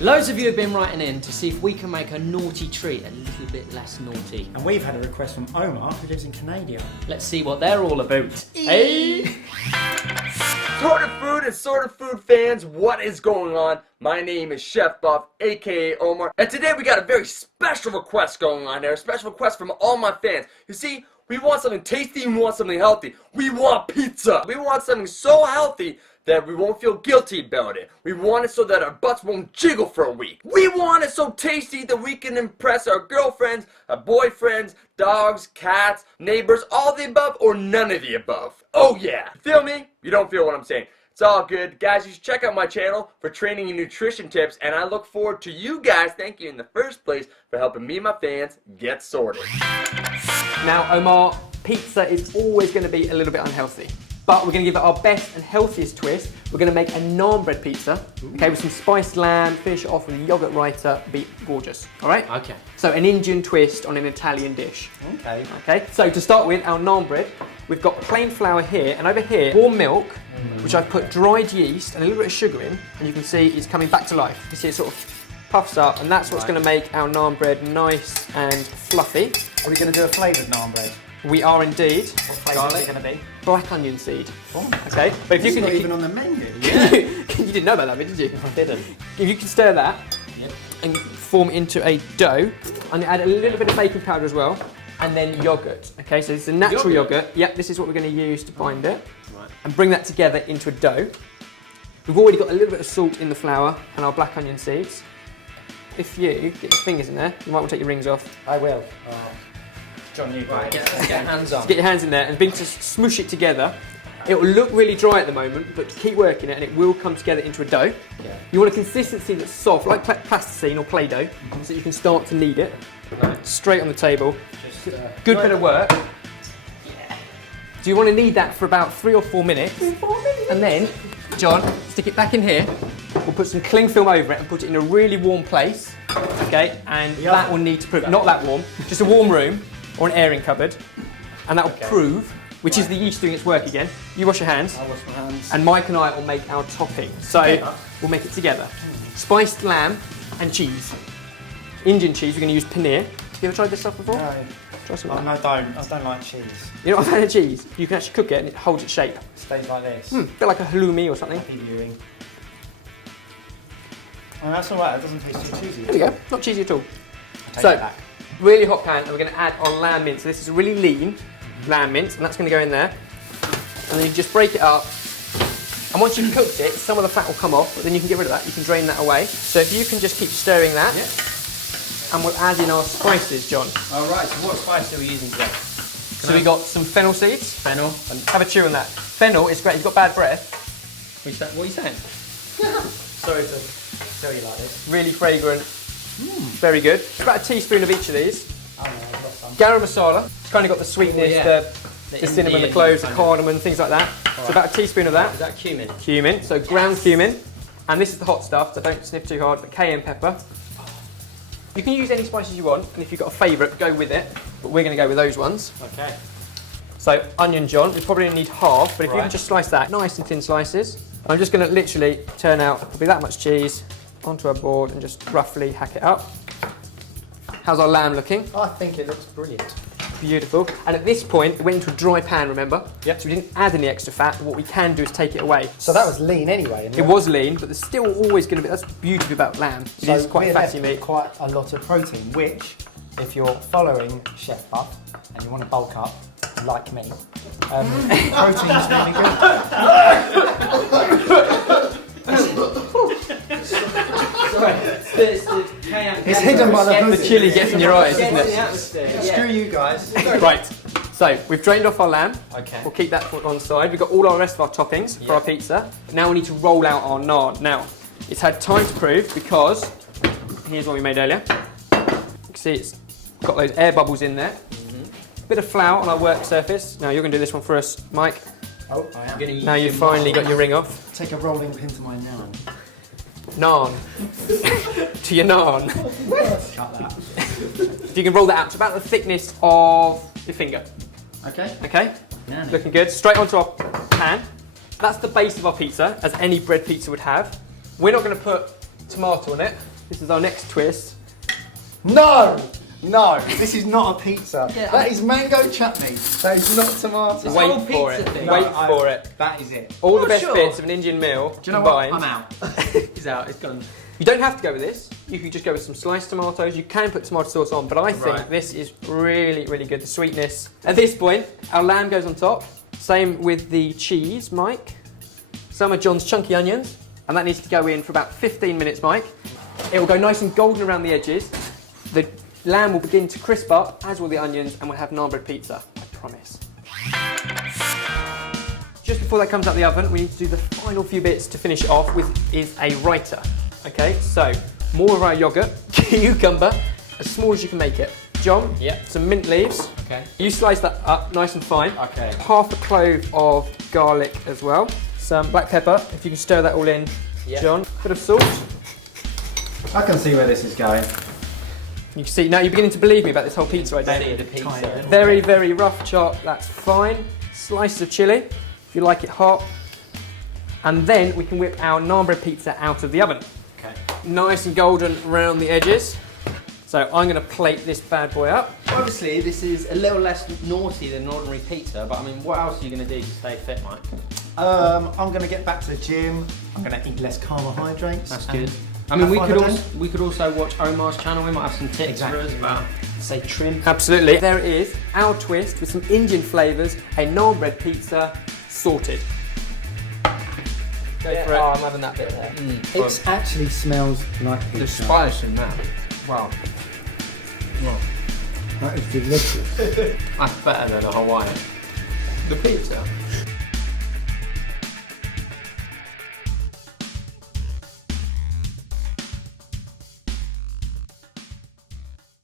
Loads of you have been writing in to see if we can make a naughty treat a little bit less naughty. And we've had a request from Omar, who lives in Canada. Let's see what they're all about. Hey! Sorted food and sorted food fans, what is going on? My name is Chef Buff, aka Omar, and today we got a very special request going on there. A special request from all my fans. You see, we want something tasty and we want something healthy. We want pizza. We want something so healthy that we won't feel guilty about it. We want it so that our butts won't jiggle for a week. We want it so tasty that we can impress our girlfriends, our boyfriends, dogs, cats, neighbors, all the above or none of the above. Oh yeah. Feel me? You don't feel what I'm saying. It's all good. Guys, you should check out my channel for training and nutrition tips, and I look forward to you guys, thank you in the first place, for helping me and my fans get sorted. Now, Omar, pizza is always going to be a little bit unhealthy, but we're going to give it our best and healthiest twist. We're going to make a naan bread pizza, okay, with some spiced lamb, finish it off with yogurt raita, be gorgeous, all right? Okay. So an Indian twist on an Italian dish. Okay. Okay, so to start with, our naan bread, we've got plain flour here, and over here, warm milk, which I've put dried yeast and a little bit of sugar in, and you can see it's coming back to life. You see it sort of puffs up, and that's what's going to make our naan bread nice and fluffy. Are we going to do a flavoured naan bread? We are indeed. What flavour is it going to be? Black onion seed. Oh. Okay, but if you It's can, not even on the menu. you didn't know about that, did you? I didn't. If you can stir that Yep. and form it into a dough, and add a little bit of baking powder as well, and then yogurt. Okay, so this is a natural yogurt. Yep, this is what we're going to use to bind it, and bring that together into a dough. We've already got a little bit of salt in the flour and our black onion seeds. If you get your fingers in there, you might want to take your rings off. I will. John, you Right, let's get hands on. Get your hands in there and begin to smoosh it together. It will look really dry at the moment, but keep working it and it will come together into a dough. Yeah. You want a consistency that's soft, like plasticine or Play-Doh, so you can start to knead it. Straight on the table. Good bit of work. Yeah. Do you want to knead that for about 3 or 4 minutes? 3 or 4 minutes. And then, John, stick it back in here. We'll put some cling film over it and put it in a really warm place. Okay, and that will need to prove, not that warm, just a warm room or an airing cupboard. And that will prove, which is the yeast doing its work again. You wash your hands. I'll wash my hands. And Mike and I will make our topping. So we'll make it together. Spiced lamb and cheese. Indian cheese, we're going to use paneer. Have you ever tried this stuff before? No. Try some Oh, of no, that. I don't like cheese. You're not a fan of cheese? You can actually cook it and it holds its shape. It stays like this. A bit like a halloumi or something. Happy viewing. Oh, that's alright, it doesn't taste too cheesy. There we go, not cheesy at all. I take So, it back. really hot pan, and we're going to add our lamb mince. So this is a really lean lamb mince, and that's going to go in there. And then you just break it up. And once you've cooked it, some of the fat will come off, but then you can get rid of that. You can drain that away. So if you can just keep stirring that, and we'll add in our spices, John. Alright, so what spice are we using today? So we've got some fennel seeds. Fennel. And have a chew on that. Fennel is great. You've got bad breath. What are you saying? Sorry to tell you like this. Really fragrant. Very good. It's about a teaspoon of each of these. Oh no, I've got some. Garam masala. It's kind of got the sweetness, the cinnamon, the Indian cloves, the kind of- cardamom, things like that. So about a teaspoon of that. Is that cumin? Cumin, so ground cumin. And this is the hot stuff, so don't sniff too hard, but cayenne pepper. You can use any spices you want, and if you've got a favourite, go with it. But we're going to go with those ones. Okay. So onion, John, we probably need half, but if you Right. can just slice that nice and thin slices. I'm just going to literally turn out probably that much cheese onto our board and just roughly hack it up. How's our lamb looking? I think it looks brilliant. Beautiful. And at this point, it went into a dry pan, remember? Yep. So we didn't add any extra fat, but what we can do is take it away. So that was lean anyway. It was lean, but there's still always going to be, that's the beauty about lamb. It is quite we're fatty left with meat. quite a lot of protein, which, if you're following Chef Buff and you want to bulk up, like me, protein's really good. It's hidden by the The pudding. chili gets in your eyes, isn't it? Screw you guys. Right. So we've drained off our lamb. Okay. We'll keep that on the side. We've got all our rest of our toppings for our pizza. Now we need to roll out our naan. Now, it's had time to prove because here's what we made earlier. You can see it's got those air bubbles in there. Bit of flour on our work surface. Now you're going to do this one for us, Mike. Oh, I am. Now you've finally got your ring off. Take a rolling pin to my naan. Naan. To your naan. Cut that. If you can roll that out to about the thickness of your finger. Okay. Okay? Looking good. Straight onto our pan. That's the base of our pizza, as any bread pizza would have. We're not going to put tomato on it. This is our next twist. No! No, this is not a pizza. Yeah, That is mango chutney. That is not tomato. It's Wait whole for pizza it. thing. Wait No, for it. That is it. All the Oh, best sure. bits of an Indian meal Do you know what? combined. I'm out. He's out, it's gone. You don't have to go with this. You can just go with some sliced tomatoes. You can put tomato sauce on, but I think Right. this is really, really good. The sweetness. At this point, our lamb goes on top. Same with the cheese, Mike. Some of John's chunky onions, and that needs to go in for about 15 minutes, Mike. It will go nice and golden around the edges. The lamb will begin to crisp up, as will the onions, and we'll have naan bread pizza. I promise. Just before that comes out the oven, we need to do the final few bits to finish it off with is a raita. Okay, so more of our yogurt, cucumber, as small as you can make it. John, Yep. some mint leaves. Okay. You slice that up nice and fine. Okay. Half a clove of garlic as well. Some black pepper, if you can stir that all in. Yep. John, bit of salt. I can see where this is going. You can see, now you're beginning to believe me about this whole pizza idea. See the pizza. Very, very rough chop, that's fine. Slices of chilli, if you like it hot. And then we can whip our naan bread pizza out of the oven. Okay. Nice and golden around the edges. So I'm going to plate this bad boy up. Obviously, this is a little less naughty than an ordinary pizza, but I mean, what else are you going to do to stay fit, Mike? I'm going to get back to the gym. I'm going to eat less carbohydrates. That's and good. I mean, have we could also watch Omar's channel. We might have some tips Exactly. for us about, say, trim. Absolutely. There it is, our twist with some Indian flavours, a naan bread pizza, sorted. Go for it. Oh, I'm having that bit there. It actually smells like pizza. The spice in that. Wow. That is delicious. That's better than a Hawaiian. The pizza.